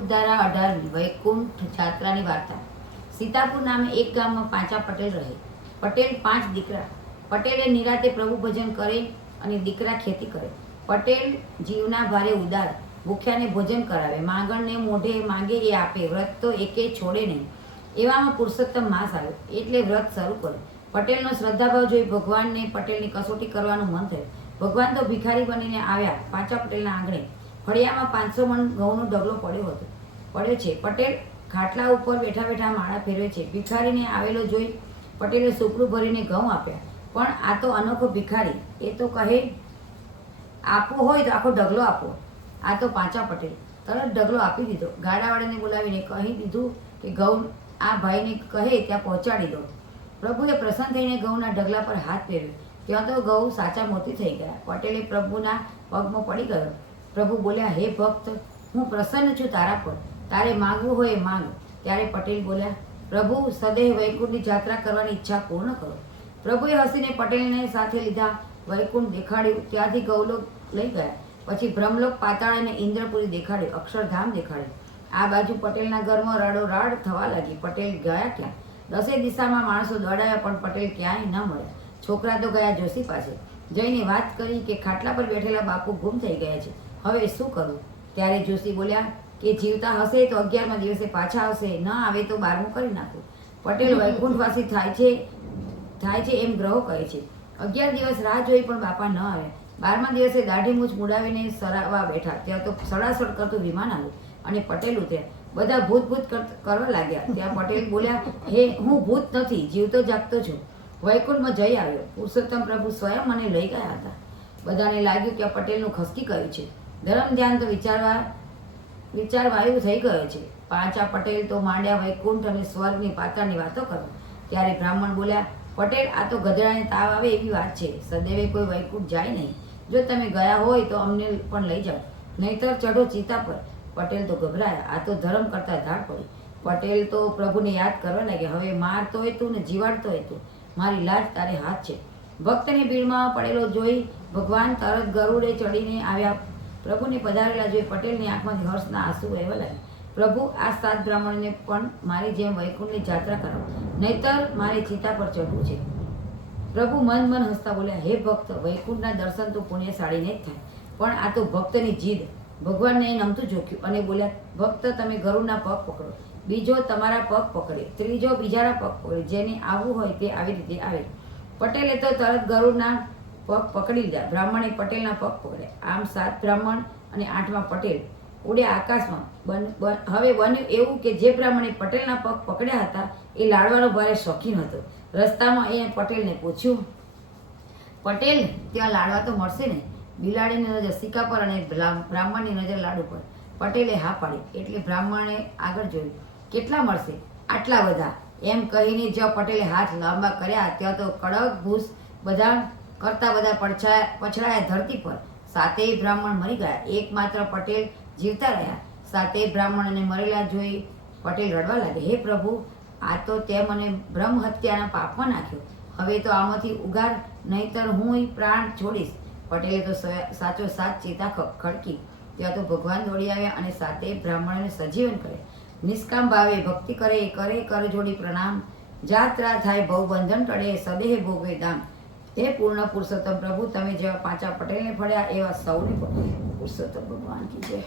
અમૃતધારા 18 વૈકુંઠ જાત્રાની વાર્તા। સીતાપુર નામે એક ગામમાં પાંચા પટેલ રહે। પટેલ 5 દીકરા। પટેલે નિરાતે પ્રભુ ભજન કરે અને દીકરા ખેતી કરે। પટેલ જીવના ભારે ઉદાર, ભૂખ્યાને ભોજન કરાવે, માંગણને મોઢે માંગે એ આપે, વ્રત તો એકે છોડે નહીં। એવામાં પુરુષોત્તમ માસ આવ્યો એટલે વ્રત શરૂ કર્યું। પટેલનો શ્રદ્ધાભાવ જોઈ ભગવાનને પટેલની કસોટી કરવાનું મન થયું। ભગવાન તો ભિખારી બનીને આવ્યા પાંચા પટેલના આંગણે। ફળિયામાં 500 મણ ઘઉંનો ઢગલો પડ્યો છે। પટેલ ખાટલા ઉપર બેઠા બેઠા માળા ફેરવે છે। ભિખારીને આવેલો જોઈ પટેલે સુપડું ભરીને ઘઉં આપ્યા, પણ આ તો અનોખો ભિખારી, એ તો કહે આપવો હોય તો આખો ઢગલો આપો। આ તો પાંચા પટેલ તરત ઢગલો આપી દીધો। ગાડાવાળાને બોલાવીને કહી દીધું કે ઘઉં આ ભાઈને કહે ત્યાં પહોંચાડી દો। પ્રભુએ પ્રસન્ન થઈને ઘઉંના ઢગલા પર હાથ ફેરવ્યો, ત્યાં તો ઘઉં સાચા મોતી થઈ ગયા। પટેલે પ્રભુના પગમાં પડી ગયો। પ્રભુ બોલ્યા, હે ભક્ત, હું પ્રસન્ન છું તારા પર, તારે માંગવું હોય એ માંગ। ત્યારે પટેલ બોલ્યા, પ્રભુ, સદૈવ વૈકુંઠની જાત્રા કરવાની ઈચ્છા પૂર્ણ કરો। પ્રભુએ હસીને પટેલને સાથે લીધા, વૈકુંઠ દેખાડ્યું, ત્યાંથી ગૌલોક લઈ ગયા, પછી બ્રહ્મલોક, પાતાળ અને ઇન્દ્રપુરી દેખાડ્યું, અક્ષરધામ દેખાડ્યું। આ બાજુ પટેલના ઘરમાં રાડોરાડ થવા લાગી। પટેલ ગયા ક્યાં? 10 દિશામાં માણસો દોડાયા, પણ પટેલ ક્યાંય ન મળ્યા। છોકરા તો ગયા જોશી પાસે, જઈને વાત કરી કે ખાટલા પર બેઠેલા બાપુ ગુમ થઈ ગયા છે, હવે શું કરવું? ત્યારે જોશી બોલ્યા કે જીવતા હશે તો 11મા દિવસે પાછા આવશે, ન આવે તો 12મું કરી નાખું। પટેલ વૈકુંઠવાસી થાય છે એમ ગ્રહો કહે છે। 11 દિવસ રાહ જોઈ પણ બાપા ન આવ્યા। 12મા દિવસે દાઢી મૂછ મુડાવીને સરાવવા બેઠા, ત્યાં તો સડાસડ કરતું વિમાન આવ્યું અને પટેલ ઉતર્યા। બધા ભૂત કરવા લાગ્યા। ત્યાં પટેલ બોલ્યા, હે, હું ભૂત નથી, જીવતો જાગતો છું, વૈકુંઠમાં જઈ આવ્યો। પુરુષોત્તમ પ્રભુ સ્વયં મને લઈ ગયા હતા। બધાને લાગ્યું કે આ પટેલનું ખસકી ગયું છે। ધર્મ ધ્યાન તો વિચારવાયું થઈ ગયો છે। પાંચા પટેલ તો માંડ્યા વૈકુંઠ અને સ્વર્ગની પાતાળની વાતો કરવા। ત્યારે બ્રાહ્મણ બોલ્યા, પટેલ, આ તો ગધેડાને તાવ આવે એવી વાત છે, સદૈવે કોઈ વૈકુંઠ જાય નહીં। જો તમે ગયા હોય તો અમને પણ લઈ જાઓ, નહીતર ચઢો ચિતા પર। પટેલ તો ગભરાયા, આ તો ધર્મ કરતા ધાડ પડી। પટેલ તો પ્રભુને યાદ કરવા લાગ્યા, હવે મારતો હોય તું ને જીવાડતો હોય તું, મારી લાજ તારે હાથ છે। ભક્તની ભીડમાં પડેલો જોઈ ભગવાન તરત ગરુડે ચડીને આવ્યા। પ્રભુને પધારેલા જોઈ પટેલની આંખમાંથી હર્ષના આંસુ વહેવા લાગ્યા। પ્રભુ, આ 7 બ્રાહ્મણને પણ મારી જેમ વૈકુંઠની જાત્રા કરાવો, નહીતર મારે ચિતા પર ચડવું છે। પ્રભુ મન હસતા બોલ્યા, હે ભક્ત, વૈકુંઠના દર્શન તો પુણ્યશાળીને જ થાય, પણ આ તો ભક્તની જીદ। ભગવાનને નમતું જોખ્યું અને બોલ્યા, ભક્ત, તમે ગરુડના પગ પકડો, બીજો તમારા પગ પકડે, ત્રીજો બીજાના પગ પકડે, જેને આવવું હોય તે આવી રીતે આવે। પટેલે તો તરત ગરુડના પગ પકડી લીધા। બ્રાહ્મણે પટેલના પગ પકડ્યા। આમ 7 બ્રાહ્મણ અને 8મા પટેલ ઉડ્યા આકાશમાં। હવે બન્યું એવું કે જે બ્રાહ્મણે પટેલના પગ પકડ્યા હતા એ લાડવાનો ભારે શોખીન હતો। રસ્તામાં એ પટેલને પૂછ્યું, પટેલ, ત્યાં લાડવા તો મળશે ને? બિલાડીની નજર સિક્કા પર અને બ્રાહ્મણની નજર લાડુ પર। પટેલે હા પાડી એટલે બ્રાહ્મણે આગળ જોયું, કેટલા મળશે? આટલા બધા, એમ કહીને જ્યાં પટેલે હાથ લાંબા કર્યા ત્યાં તો કડક ભૂસ બધા પછડાયા ધરતી પર। 7 બ્રાહ્મણ મરી ગયા, એકમાત્ર પટેલ જીવતા રહ્યા। 7 બ્રાહ્મણને મરેલા જોઈ પટેલ રડવા લાગે, હે પ્રભુ, આ તો તે મને બ્રહ્મ હત્યાના પાપમાં નાખ્યો, હવે તો આમાંથી ઉગાર, નહીતર હું પ્રાણ છોડીશ। પટેલે તો સાચો સાચ ચિતા ખડકી, ત્યાં તો ભગવાન દોડી આવ્યા અને 7 બ્રાહ્મણોને સજીવન કર્યા। નિષ્કામ ભાવે ભક્તિ કરે કર જોડી પ્રણામ, જાત્રા થાય ભવબંધન ટળે, સદેહ ભોગવે ધામ। હે પૂર્ણ પુરુષોત્તમ પ્રભુ, તમે જેવા પાંચા પટેલને ફળ્યા એવા સૌને ફળો। પુરુષોત્તમ ભગવાન કી જય।